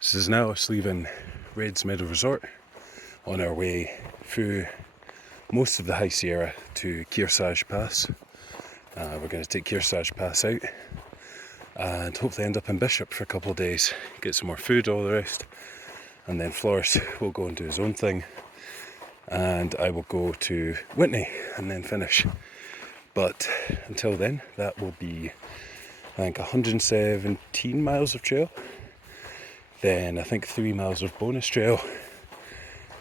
This is now us leaving Reds Meadow Resort on our way through most of the High Sierra to Kersarge Pass. We're going to take Kersarge Pass out and hopefully end up in Bishop for a couple of days, get some more food, all the rest, and then Floris will go and do his own thing, and I will go to Whitney and then finish. But until then, that will be, I think, 117 miles of trail, then I think 3 miles of bonus trail,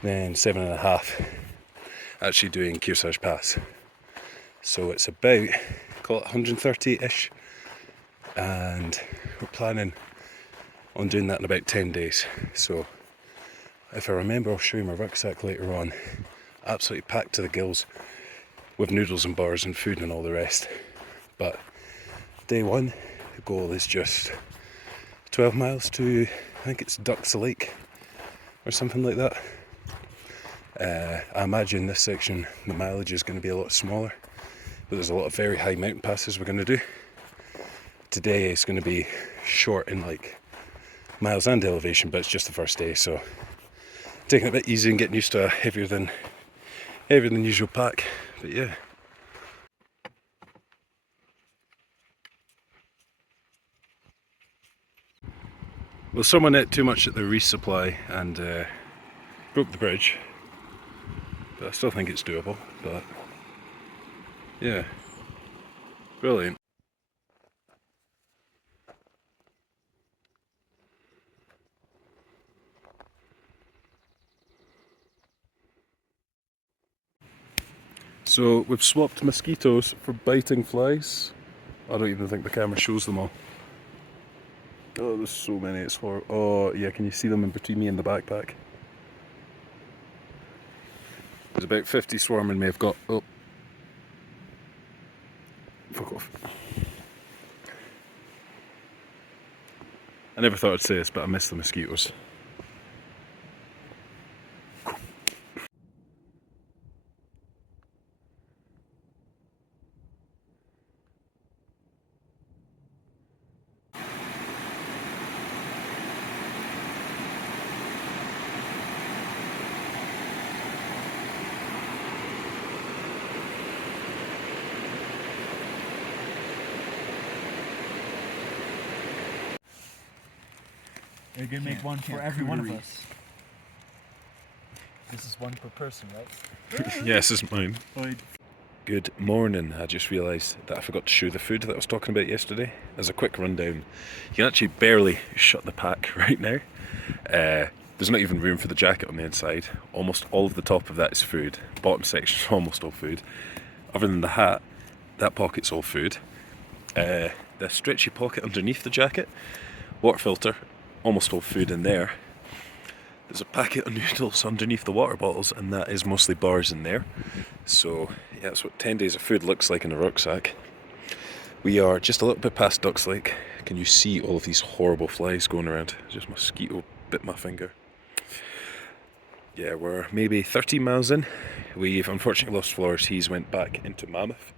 then 7.5 actually doing Kersarge Pass. So it's about, call it 130-ish, and we're planning on doing that in about 10 days. So if I remember, I'll show you my rucksack later on. Absolutely packed to the gills with noodles and bars and food and all the rest. But day one, the goal is just 12 miles to, I think it's Ducks Lake or something like that. I imagine this section, the mileage is going to be a lot smaller, but there's a lot of very high mountain passes we're going to do. Today is going to be short in like miles and elevation, but it's just the first day, so taking it a bit easy and getting used to a heavier than usual pack. But yeah. Well, someone ate too much at the resupply and broke the bridge, but I still think it's doable. But yeah, brilliant. So we've swapped mosquitoes for biting flies. I don't even think the camera shows them all. Oh, there's so many, it's horrible. Oh yeah, can you see them in between me and the backpack? There's about 50 swarming me. I've got, oh, fuck off. I never thought I'd say this, but I miss the mosquitoes. You're gonna make one for every one of us. This is one per person, right? Yes, this is mine. Good morning. I just realised that I forgot to show the food that I was talking about yesterday. As a quick rundown, you can actually barely shut the pack right now. There's not even room for the jacket on the inside. Almost all of the top of that is food. Bottom section is almost all food. Other than the hat, that pocket's all food. The stretchy pocket underneath the jacket, water filter, almost all food in there. There's a packet of noodles underneath the water bottles, and that is mostly bars in there. So yeah, that's what 10 days of food looks like in a rucksack. We are just a little bit past Ducks Lake. Can you see all of these horrible flies going around? Just mosquito bit my finger. Yeah, we're maybe 13 miles in. We've unfortunately lost Floris. He's went back into Mammoth.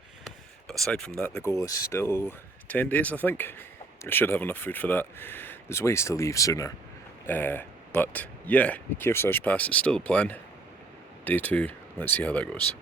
But aside from that, the goal is still 10 days, I think. I should have enough food for that. There's ways to leave sooner. But yeah, Kersarge Pass is still the plan. Day 2, let's see how that goes.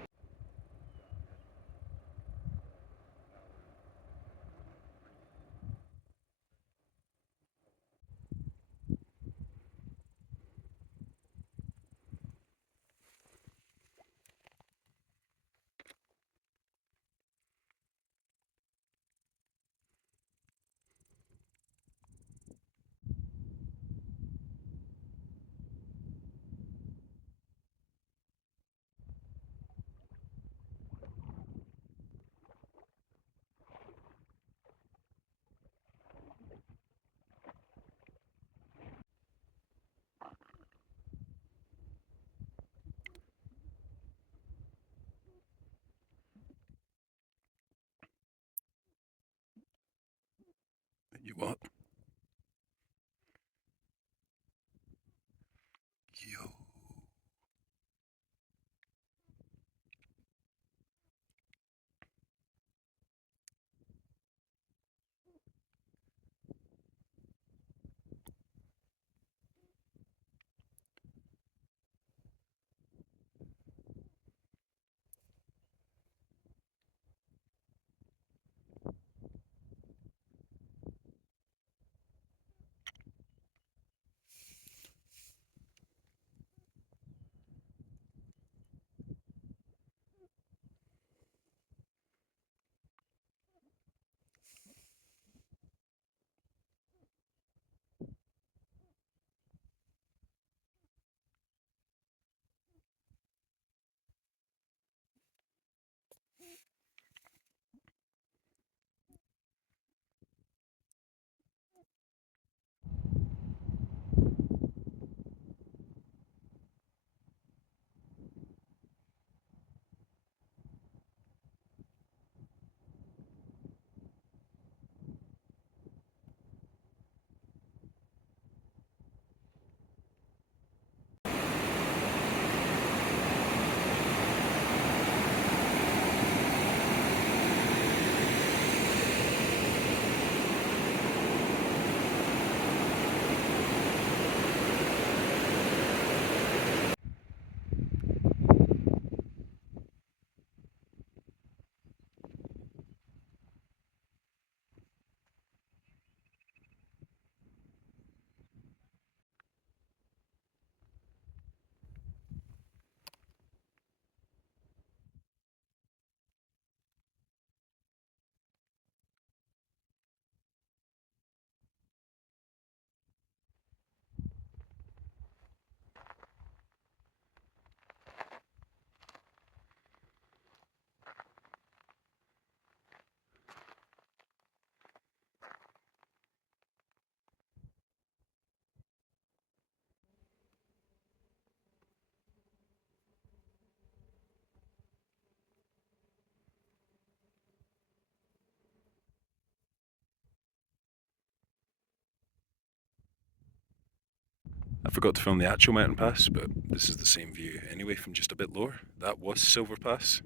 I forgot to film the actual mountain pass, but this is the same view anyway from just a bit lower. That was Silver Pass.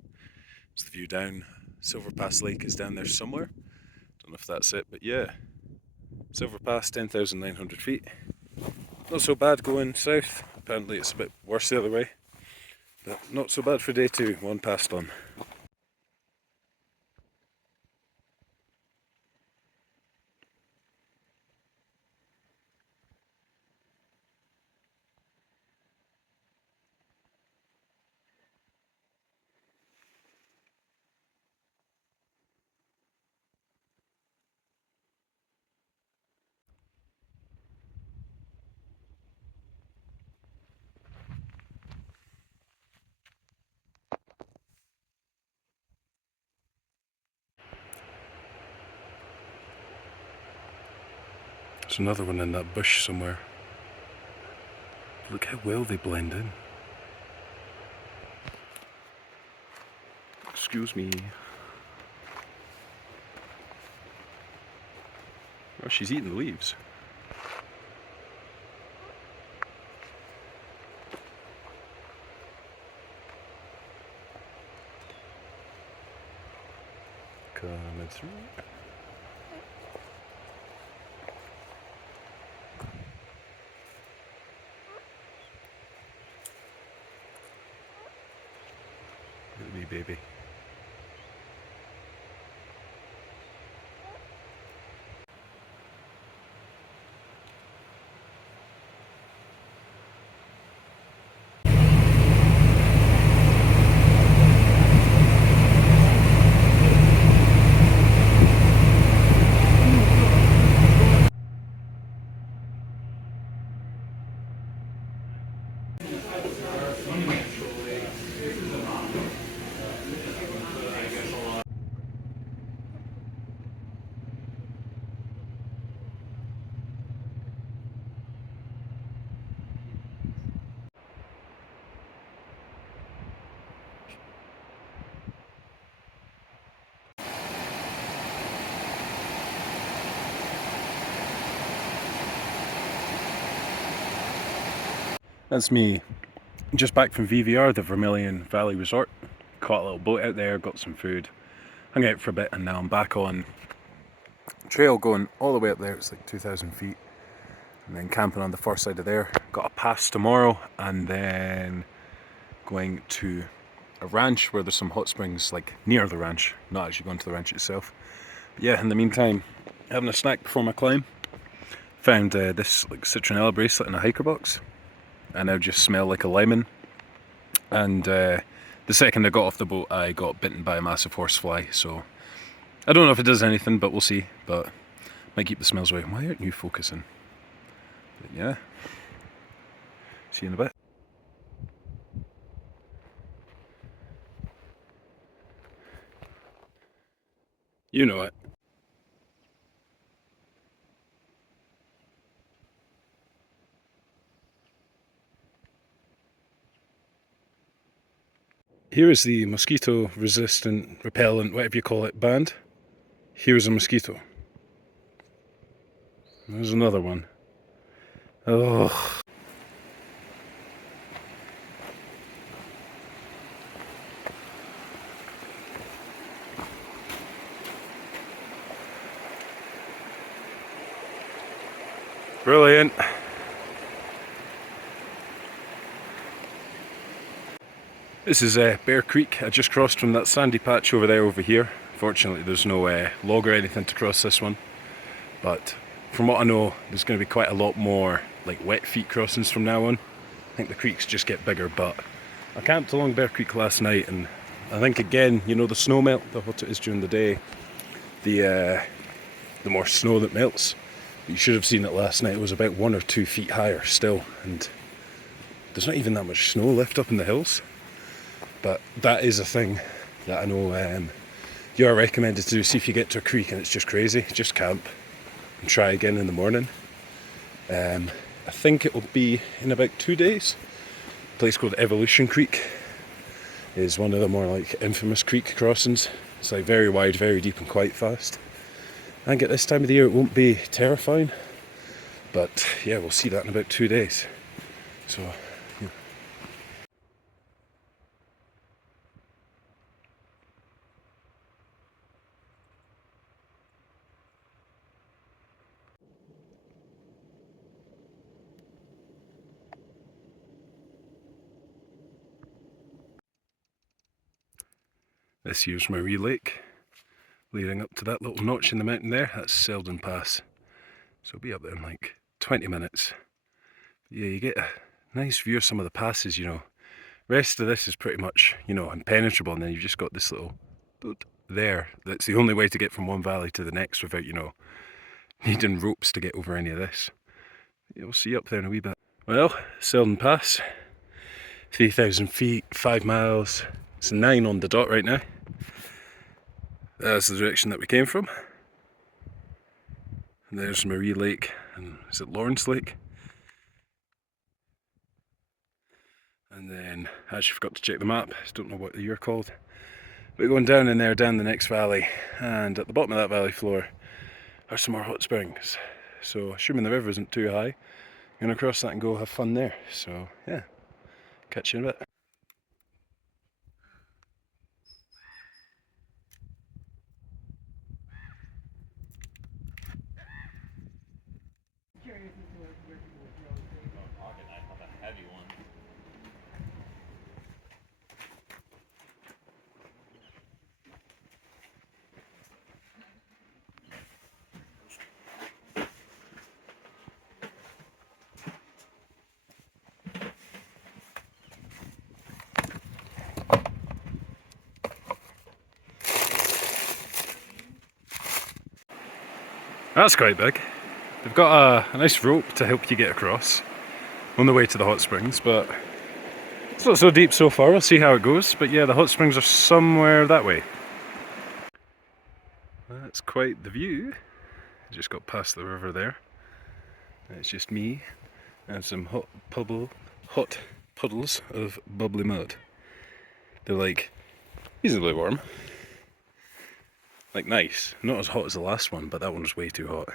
It's the view down. Silver Pass Lake is down there somewhere. Don't know if that's it, but yeah. Silver Pass, 10,900 feet. Not so bad going south. Apparently it's a bit worse the other way. But not so bad for day two, one pass done. There's another one in that bush somewhere. Look how well they blend in. Excuse me. Oh, she's eating the leaves. Coming through. Look at me, baby. That's me just back from VVR, the Vermilion Valley Resort. Caught a little boat out there, got some food, hung out for a bit, and now I'm back on trail going all the way up there. It's like 2,000 feet. And then camping on the far side of there. Got a pass tomorrow, and then going to a ranch where there's some hot springs, like near the ranch, not actually going to the ranch itself. But yeah, in the meantime, having a snack before my climb. Found this like citronella bracelet in a hiker box. I now just smell like a lemon. And the second I got off the boat, I got bitten by a massive horsefly. So I don't know if it does anything, but we'll see. But might keep the smells away. Why aren't you focusing? But yeah. See you in a bit. You know it. Here is the mosquito resistant, repellent, whatever you call it, band. Here's a mosquito. There's another one. Oh. Brilliant. This is Bear Creek. I just crossed from that sandy patch over there over here. Fortunately there's no log or anything to cross this one. But from what I know, there's going to be quite a lot more like wet feet crossings from now on. I think the creeks just get bigger, but I camped along Bear Creek last night, and I think again, you know, the snow melt, the hotter it is during the day, the more snow that melts. But you should have seen it last night. It was about 1 or 2 feet higher still, and there's not even that much snow left up in the hills. But that is a thing that I know you are recommended to do. See if you get to a creek and it's just crazy, just camp and try again in the morning. I think it will be in about 2 days. A place called Evolution Creek is one of the more like infamous creek crossings. It's like very wide, very deep and quite fast. I think at this time of the year it won't be terrifying, but yeah, we'll see that in about 2 days. So, yeah. This here's my wee lake, leading up to that little notch in the mountain there. That's Selden Pass. So I'll be up there in like 20 minutes. Yeah, you get a nice view of some of the passes, you know. Rest of this is pretty much, you know, impenetrable, and then you've just got this little boot there. That's the only way to get from one valley to the next without, you know, needing ropes to get over any of this. You'll see you up there in a wee bit. Well, Selden Pass, 3,000 feet, 5 miles. It's 9 on the dot right now. That's the direction that we came from. And there's Marie Lake, and is it Lawrence Lake? And then, I actually forgot to check the map, I don't know what you're called. But going down in there, down the next valley, and at the bottom of that valley floor are some more hot springs. So, assuming the river isn't too high, I'm going to cross that and go have fun there. So, yeah, catch you in a bit. That's quite big. They've got a nice rope to help you get across on the way to the hot springs, but it's not so deep so far. We'll see how it goes. But yeah, the hot springs are somewhere that way. That's quite the view. Just got past the river there. It's just me and some hot puddles of bubbly mud. They're like reasonably warm. Like nice. Not as hot as the last one, but that one was way too hot.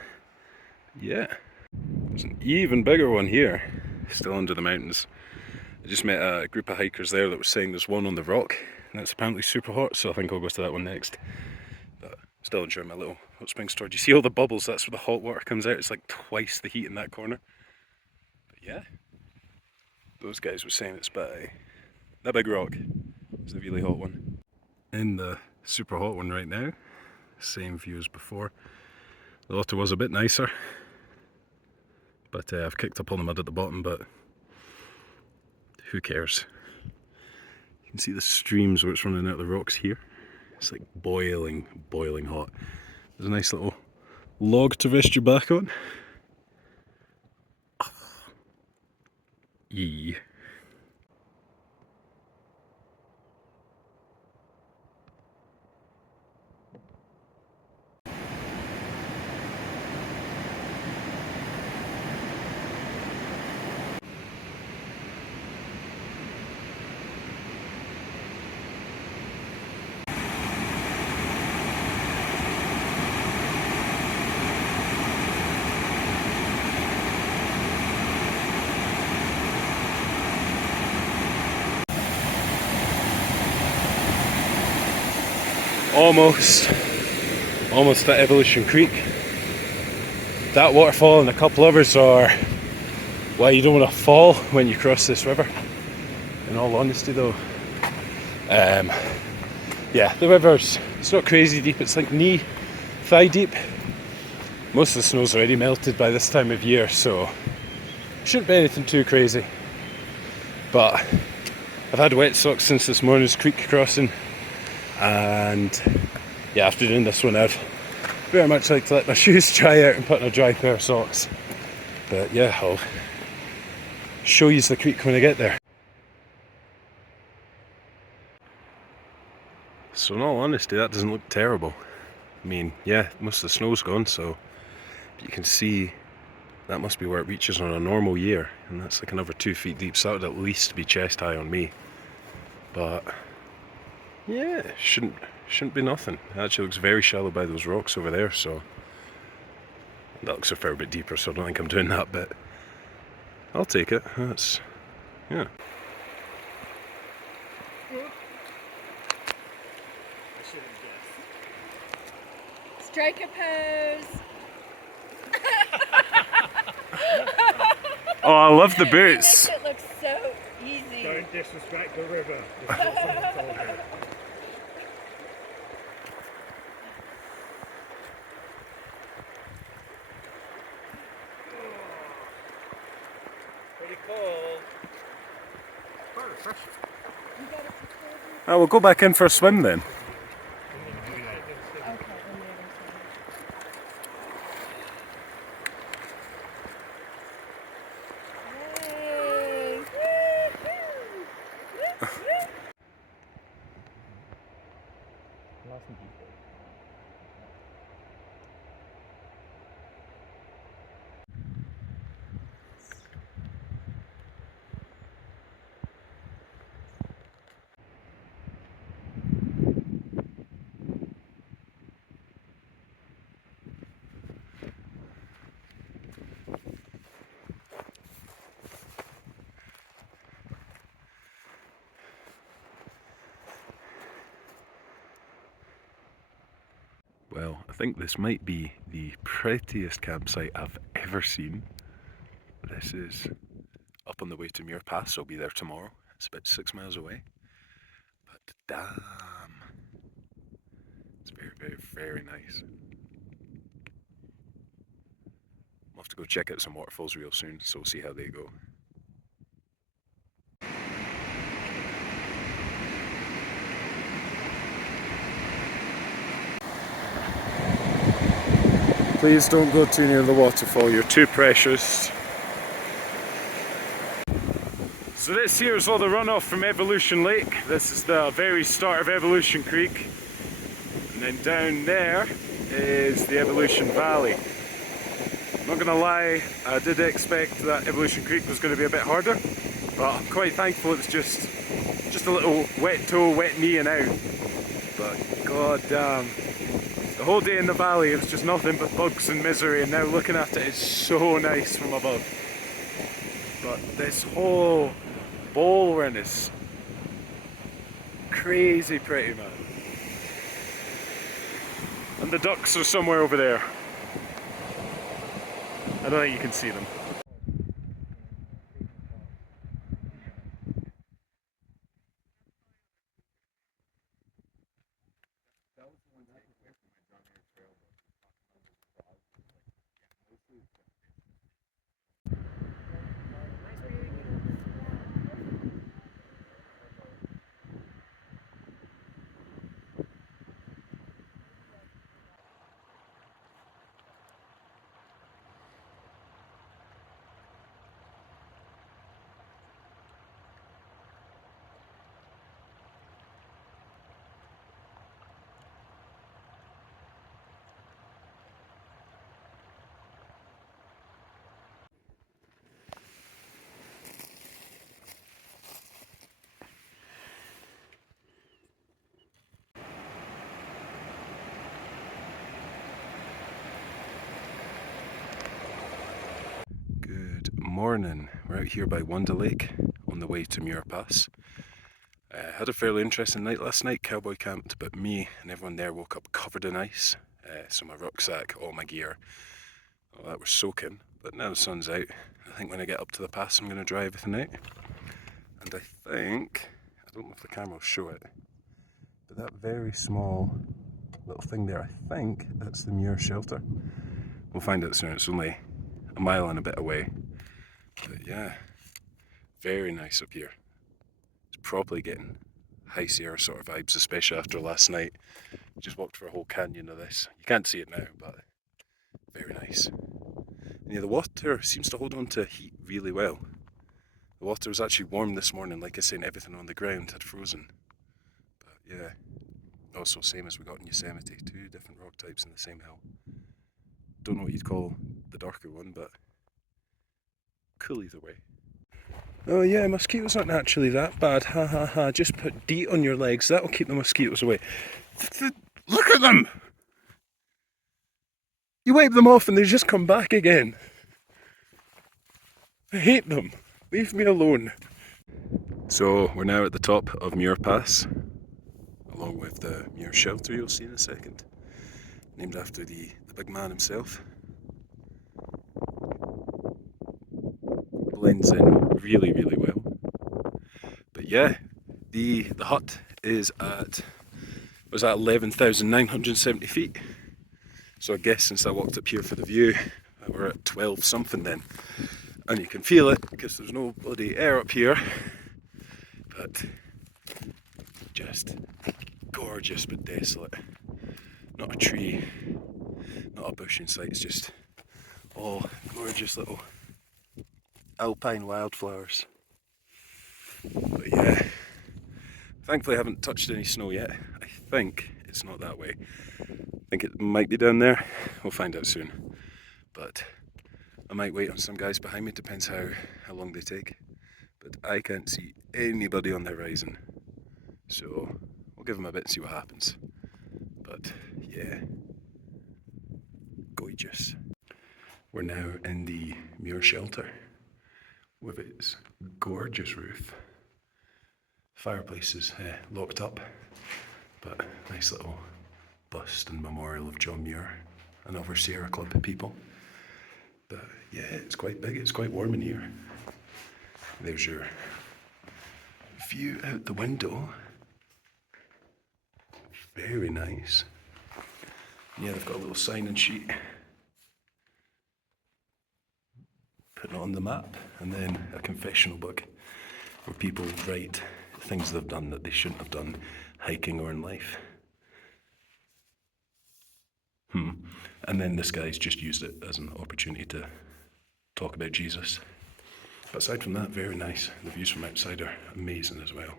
Yeah. There's an even bigger one here, still under the mountains. I just met a group of hikers there that was saying there's one on the rock, and that's apparently super hot, so I think I'll go to that one next. But still enjoying my little hot spring store. Do you see all the bubbles? That's where the hot water comes out. It's like twice the heat in that corner. But yeah, those guys were saying it's by that big rock. It's the really hot one. In the super hot one right now, same view as before. The water was a bit nicer, but I've kicked up all the mud at the bottom, but who cares? You can see the streams where it's running out of the rocks here. It's like boiling hot. There's a nice little log to rest your back on. Yee. Almost at Evolution Creek. That waterfall and a couple others are why you don't want to fall when you cross this river. In all honesty though. Yeah, the river's, it's not crazy deep, it's like knee, thigh deep. Most of the snow's already melted by this time of year, so shouldn't be anything too crazy. But I've had wet socks since this morning's creek crossing. And yeah, after doing this one, I'd very much like to let my shoes dry out and put on a dry pair of socks. But yeah, I'll show you the creek when I get there. So in all honesty, that doesn't look terrible. I mean, yeah, most of the snow's gone, so you can see that must be where it reaches on a normal year, and that's like another 2 feet deep, so that would at least be chest high on me. But yeah, shouldn't be nothing. It actually looks very shallow by those rocks over there, so that looks a fair bit deeper, so I don't think I'm doing that bit. I'll take it. That's Yeah. I should have guessed. Strike a pose. Oh, I love the He boots. makes it look so easy. Don't disrespect the river. Is what someone told me. Pretty cool. Quite refreshing. You got it for Kersarge? I will go back in for a swim then. Okay, on the other side. Yay! Woo-hoo! Well, I think this might be the prettiest campsite I've ever seen. This is up on the way to Muir Pass. I'll be there tomorrow. It's about 6 miles away. But damn, it's very, very, very nice. I'll have to go check out some waterfalls real soon, so we'll see how they go. Please don't go too near the waterfall, you're too precious. So this here is all the runoff from Evolution Lake. This is the very start of Evolution Creek. And then down there is the Evolution Valley. I'm not gonna lie, I did expect that Evolution Creek was gonna be a bit harder, but I'm quite thankful it was just a little wet toe, wet knee and out. But god damn. The whole day in the valley it was just nothing but bugs and misery, and now looking at it is so nice from above. But this whole bowling is crazy pretty, man. And the ducks are somewhere over there. I don't think you can see them. Good morning. We're out here by Wanda Lake on the way to Muir Pass. Had a fairly interesting night last night, cowboy camped, but me and everyone there woke up covered in ice. So my rucksack, all my gear, all that was soaking. But now the sun's out. I think when I get up to the pass I'm going to dry everything out. And I think, I don't know if the camera will show it, but that very small little thing there, I think that's the Muir shelter. We'll find out soon. It's only a mile and a bit away. But yeah, very nice up here. It's probably getting high Sierra sort of vibes, especially after last night. Just walked for a whole canyon of this. You can't see it now, but very nice. And yeah, the water seems to hold on to heat really well. The water was actually warm this morning, like I said, everything on the ground had frozen. But yeah, also same as we got in Yosemite, 2 different rock types in the same hill. Don't know what you'd call the darker one, but cool either way. Oh yeah, mosquitoes aren't actually that bad, ha ha ha, just put DEET on your legs, that'll keep the mosquitoes away. Look at them! You wipe them off and they just come back again. I hate them, leave me alone. So we're now at the top of Muir Pass, along with the Muir Shelter you'll see in a second, named after the big man himself. Blends in really, really well. But yeah, the hut was at 11,970 feet. So I guess since I walked up here for the view, we're at 12 something then. And you can feel it because there's no bloody air up here. But just gorgeous but desolate. Not a tree, not a bush in sight, it's just all gorgeous little alpine wildflowers. But yeah, thankfully I haven't touched any snow yet. I think it's not that way. I think it might be down there. We'll find out soon. But I might wait on some guys behind me, depends how long they take. But I can't see anybody on the horizon. So we'll give them a bit and see what happens. But yeah, gorgeous. We're now in the Muir Shelter with its gorgeous roof. Fireplace is locked up, but nice little bust and memorial of John Muir and other Sierra Club people. But yeah, it's quite big, it's quite warm in here. There's your view out the window. Very nice. Yeah, they've got a little sign and sheet. Putting it on the map, and then a confessional book where people write things they've done that they shouldn't have done, hiking or in life. And then this guy's just used it as an opportunity to talk about Jesus. But aside from that, very nice. The views from outside are amazing as well.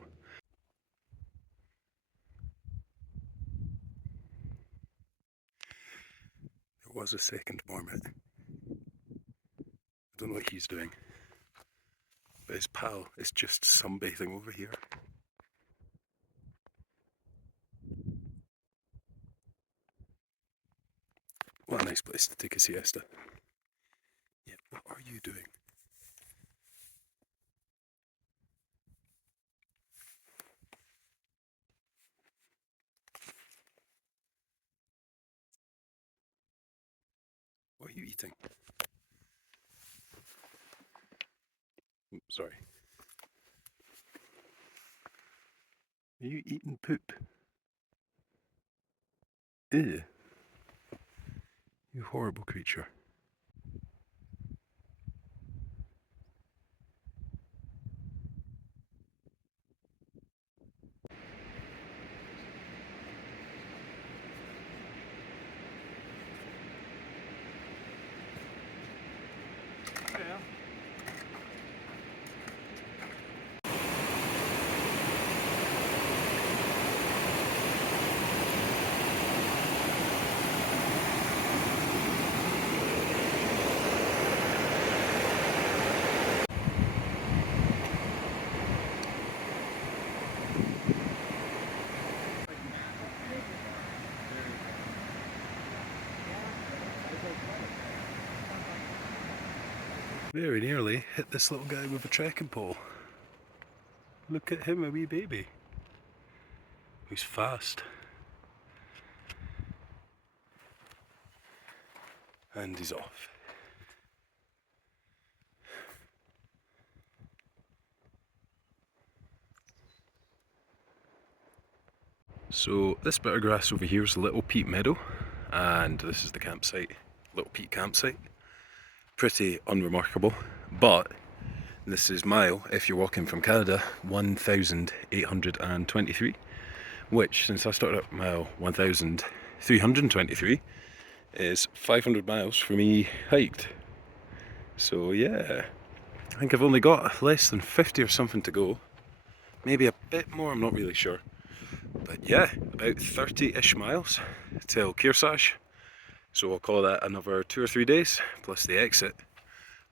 There was a second marmot. I don't know what he's doing. But his pal is just sunbathing over here. What a nice place to take a siesta. Yeah, what are you doing? What are you eating? Sorry. Are you eating poop? Ew. You horrible creature. Yeah. Very nearly hit this little guy with a trekking pole. Look at him, a wee baby. He's fast. And he's off. So this bit of grass over here is Little Peat Meadow, and this is the campsite, Little Peat campsite. Pretty unremarkable, but this is mile, if you're walking from Canada, 1,823, which since I started at mile 1,323 is 500 miles for me hiked. So yeah, I think I've only got less than 50 or something to go. Maybe a bit more, I'm not really sure. But yeah, about 30-ish miles till Kersarge. So we'll call that another 2 or 3 days, plus the exit.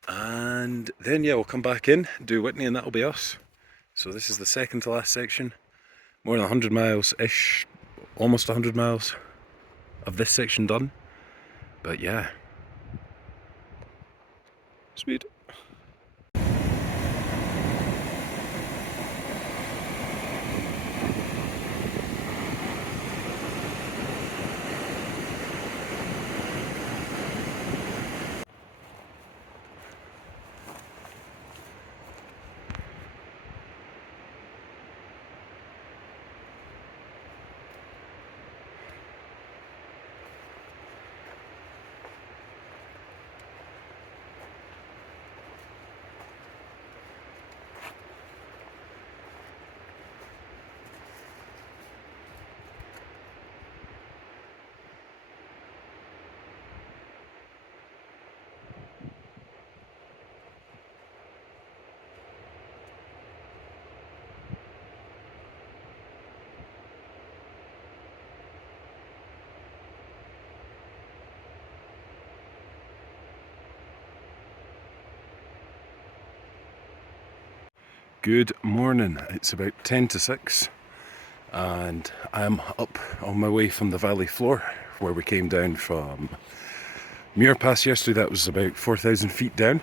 And then yeah, we'll come back in, do Whitney, and that'll be us. So this is the second to last section. More than 100 miles-ish, almost 100 miles of this section done. But yeah. Sweet. Good morning. It's about 10 to 6 and I'm up on my way from the valley floor where we came down from Muir Pass yesterday. That was about 4,000 feet down.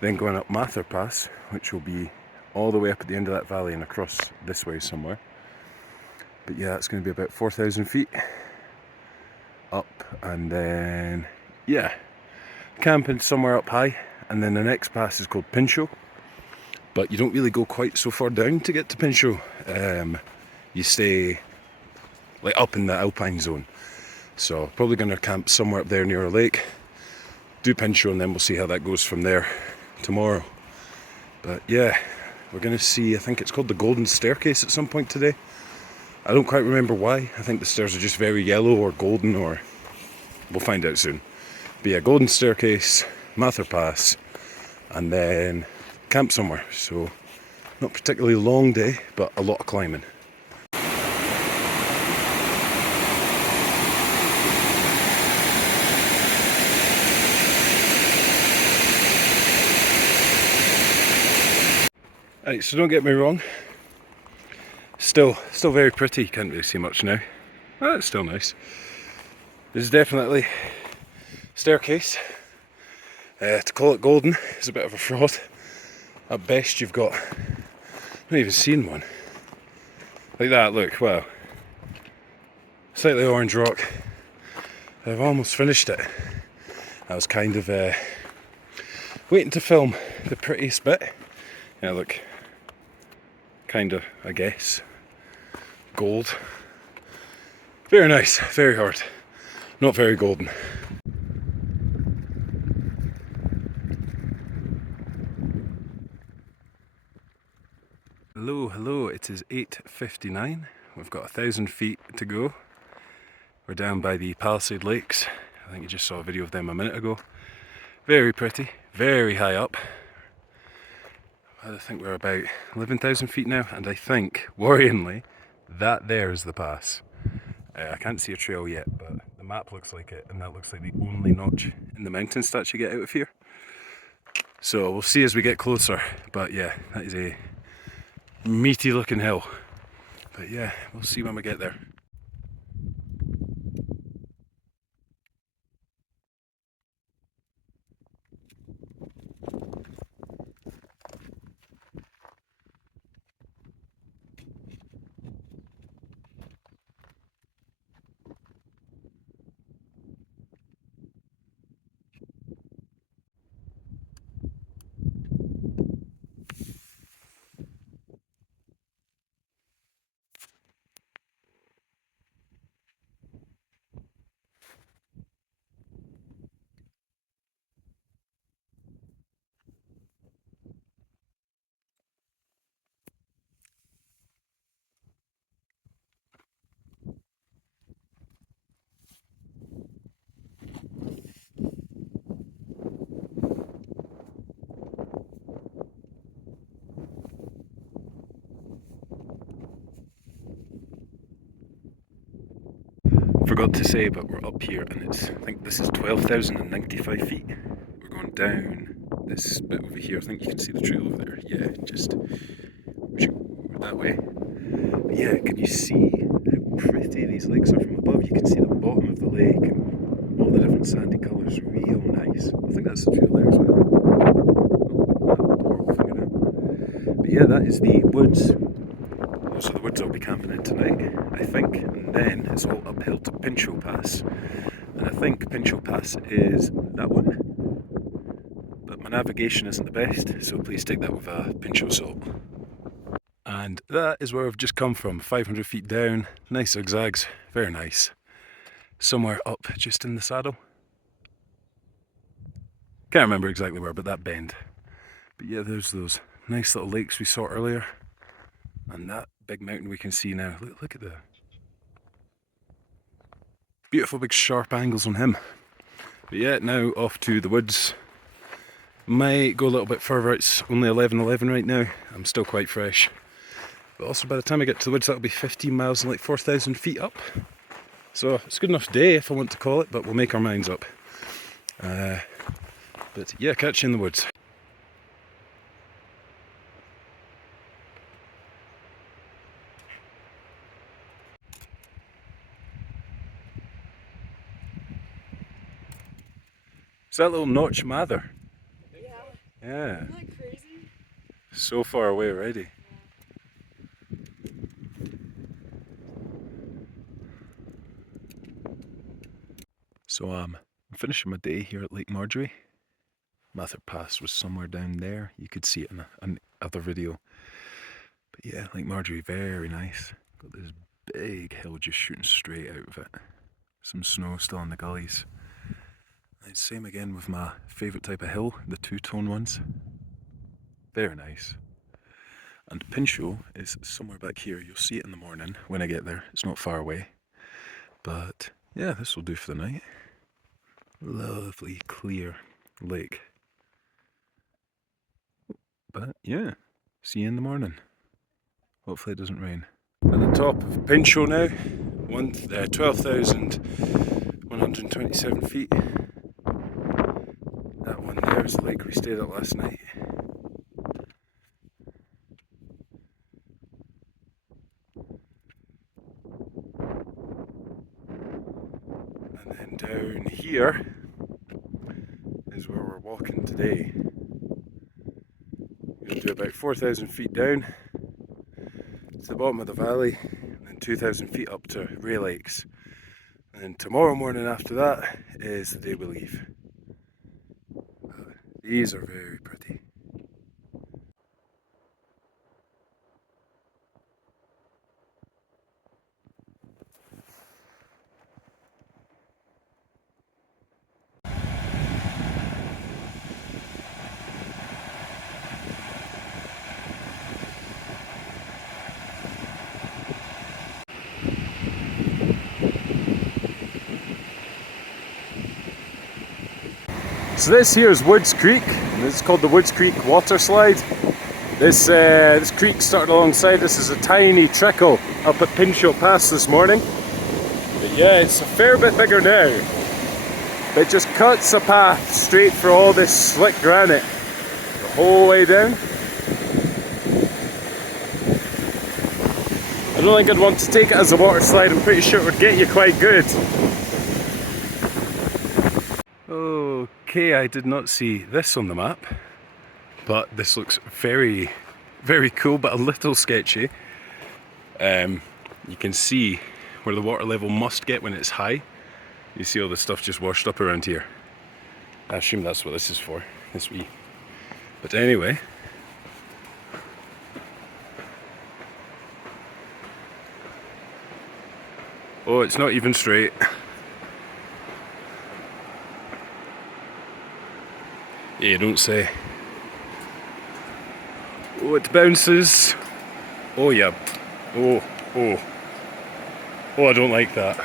Then going up Mather Pass, which will be all the way up at the end of that valley and across this way somewhere. But yeah, it's going to be about 4,000 feet up, and then yeah, camping somewhere up high. And then the next pass is called Pinchot, but you don't really go quite so far down to get to Pinchot. You stay like up in the alpine zone, so probably going to camp somewhere up there near a lake, do Pinchot, and then we'll see how that goes from there tomorrow. But yeah, we're going to see, I think it's called the Golden Staircase at some point today. I don't quite remember why. I think the stairs are just very yellow or golden, or we'll find out soon. But yeah, Golden Staircase, Mather Pass, and then camp somewhere. So not particularly long day, but a lot of climbing. Right, so don't get me wrong, still very pretty. Can't really see much now. Oh, it's still nice. This is definitely staircase. To call it golden is a bit of a fraud. At best you've got, I've not even seen one like that. Look, wow, slightly orange rock. I've almost finished it. I was kind of waiting to film the prettiest bit. Yeah, look, kind of, I guess, gold. Very nice, very hard, not very golden. Hello, it is 8:59. We've got 1,000 feet to go. We're down by the Palisade Lakes. I think you just saw a video of them a minute ago. Very pretty, very high up. I think we're about 11,000 feet now, and I think, worryingly, that there is the pass. I can't see a trail yet, but the map looks like it, and that looks like the only notch in the mountains to actually get out of here. So we'll see as we get closer, but yeah, that is a meaty looking hill. But yeah, we'll see when we get there. Forgot to say, but we're up here, and it's, I think this is 12,095 feet. We're going down this bit over here. I think you can see the trail over there. Yeah, just that way. But yeah, can you see how pretty these lakes are from above? You can see the bottom of the lake and all the different sandy colours. Real nice. I think that's the trail there as well. But yeah, that is the woods. Those are the woods I'll be camping in tonight, I think, and then it's all uphill to Pinchot Pass, and I think Pinchot Pass is that one, but my navigation isn't the best, so please take that with a pinch of salt. And that is where I've just come from, 500 feet down, nice zigzags, very nice, somewhere up just in the saddle. Can't remember exactly where, but that bend. But yeah, there's those nice little lakes we saw earlier. And that big mountain we can see now. Look at the beautiful big sharp angles on him. But yeah, now off to the woods. Might go a little bit further. It's only 11:11 right now. I'm still quite fresh. But also by the time I get to the woods, that'll be 15 miles and like 4,000 feet up. So it's a good enough day if I want to call it, but we'll make our minds up. But yeah, catch you in the woods. that little Notch Mather? Yeah. Yeah. Isn't that crazy? So far away already. So I'm finishing my day here at Lake Marjorie. Mather Pass was somewhere down there. You could see it in another video. But yeah, Lake Marjorie, very nice. Got this big hill just shooting straight out of it. Some snow still in the gullies. And same again with my favourite type of hill, the two-tone ones. Very nice. And Pinchot is somewhere back here. You'll see it in the morning when I get there. It's not far away. But yeah, this will do for the night. Lovely, clear lake. But yeah, see you in the morning. Hopefully it doesn't rain. At the top of Pinchot now, 12,127 feet. That one there is the lake we stayed at last night. And then down here is where we're walking today. We're going to do about 4,000 feet down to the bottom of the valley, and then 2,000 feet up to Ray Lakes. And then tomorrow morning after that is the day we leave. These are very pretty. So this here is Woods Creek, and it's called the Woods Creek Water Slide. This creek started alongside. This is a tiny trickle up at Pinchot Pass this morning. But yeah, it's a fair bit bigger now. It just cuts a path straight for all this slick granite the whole way down. I don't think I'd want to take it as a water slide. I'm pretty sure it would get you quite good. Okay, I did not see this on the map, but this looks very, very cool, but a little sketchy. You can see where the water level must get when it's high. You see all the stuff just washed up around here. I assume that's what this is for, this wee. But anyway. Oh, it's not even straight. Yeah, don't say. Oh, it bounces. Oh, yeah. Oh, oh. Oh, I don't like that.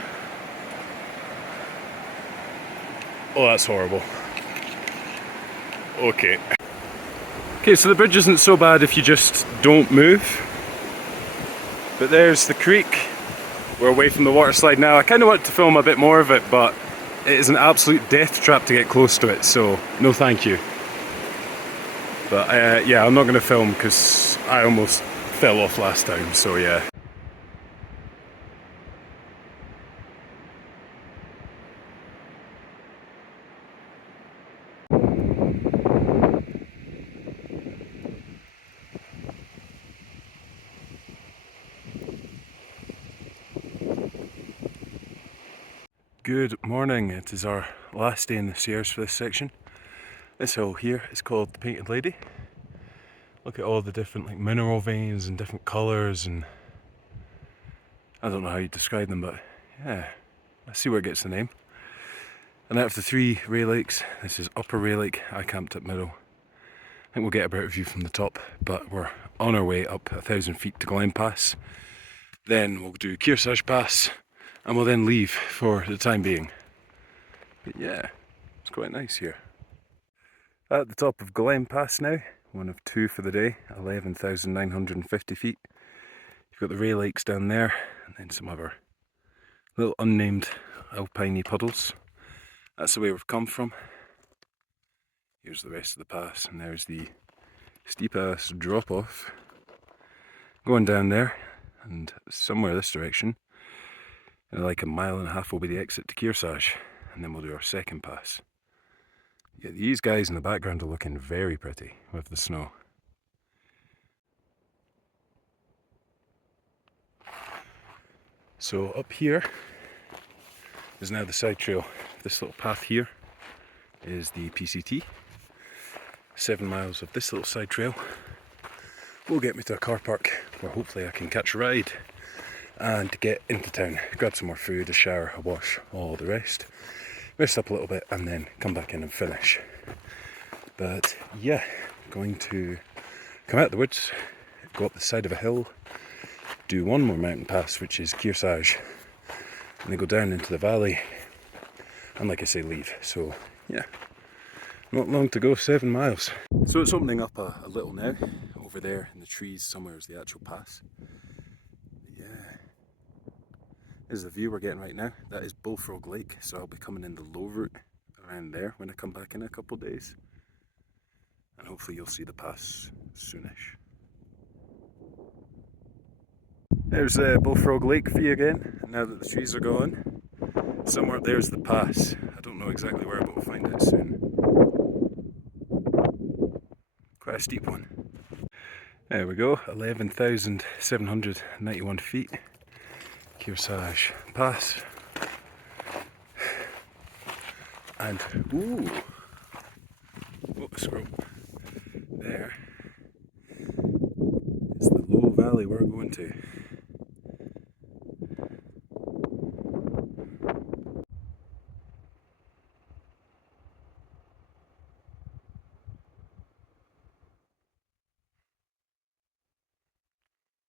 Oh, that's horrible. Okay. Okay, so the bridge isn't so bad if you just don't move. But there's the creek. We're away from the water slide now. I kind of want to film a bit more of it, but it is an absolute death trap to get close to it, so no thank you. But yeah, I'm not going to film because I almost fell off last time, so yeah. Good morning, it is our last day in the Sierras for this section. This hill here is called the Painted Lady. Look at all the different like mineral veins and different colours, and I don't know how you describe them, but yeah, I see where it gets the name. And out of the three Ray Lakes, this is Upper Ray Lake. I camped at Middle. I think we'll get a better view from the top, but we're on our way up 1,000 feet to Glen Pass. Then we'll do Kersarge Pass, and we'll then leave for the time being. But yeah, it's quite nice here. At the top of Glen Pass now, one of two for the day, 11,950 feet. You've got the Ray Lakes down there, and then some other little unnamed alpiney puddles. That's the way we've come from. Here's the rest of the pass, and there's the steep ass drop off. Going down there, and somewhere this direction, in like a mile and a half will be the exit to Kersarge, and then we'll do our second pass. Yeah, these guys in the background are looking very pretty with the snow. So up here is now the side trail. This little path here is the PCT. 7 miles of this little side trail will get me to a car park where hopefully I can catch a ride and get into town, grab some more food, a shower, a wash, all the rest, rest up a little bit and then come back in and finish. But yeah, going to come out of the woods, go up the side of a hill, do one more mountain pass, which is Kersarge, and then go down into the valley and, like I say, leave. So yeah, not long to go, 7 miles. So it's opening up a little now. Over there in the trees somewhere is the actual pass. Yeah, here's the view we're getting right now. That is Bullfrog Lake, so I'll be coming in the low route around there when I come back in a couple of days. And hopefully you'll see the pass soonish. There's Bullfrog Lake for you again, now that the trees are gone. Somewhere up there's the pass. I don't know exactly where, but we'll find it soon. Quite a steep one. There we go, 11,791 feet. Kersarge Pass. And, ooh, what a scroll. There is the low valley we're going to.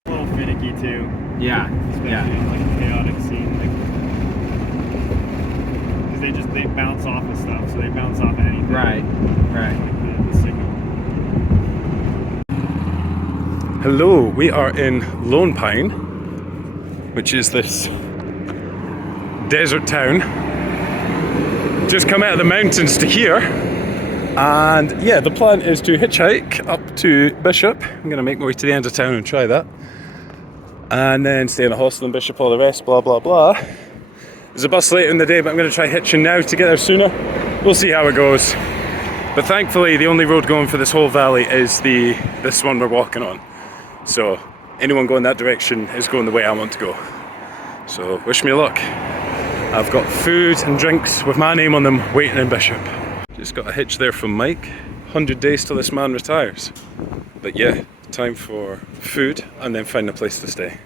A little finicky too, Yeah, especially yeah. in like a chaotic scene. Because they bounce off of stuff, so they bounce off anything. Right, right. Like the signal. Hello, we are in Lone Pine, which is this desert town. Just come out of the mountains to here. And yeah, the plan is to hitchhike up to Bishop. I'm going to make my way to the end of town and try that. And then stay in a hostel in Bishop, all the rest, blah, blah, blah. There's a bus later in the day, but I'm going to try hitching now to get there sooner. We'll see how it goes. But thankfully, the only road going for this whole valley is this one we're walking on. So anyone going that direction is going the way I want to go. So wish me luck. I've got food and drinks with my name on them waiting in Bishop. Just got a hitch there from Mike. 100 days till this man retires. But yeah, time for food and then find a place to stay.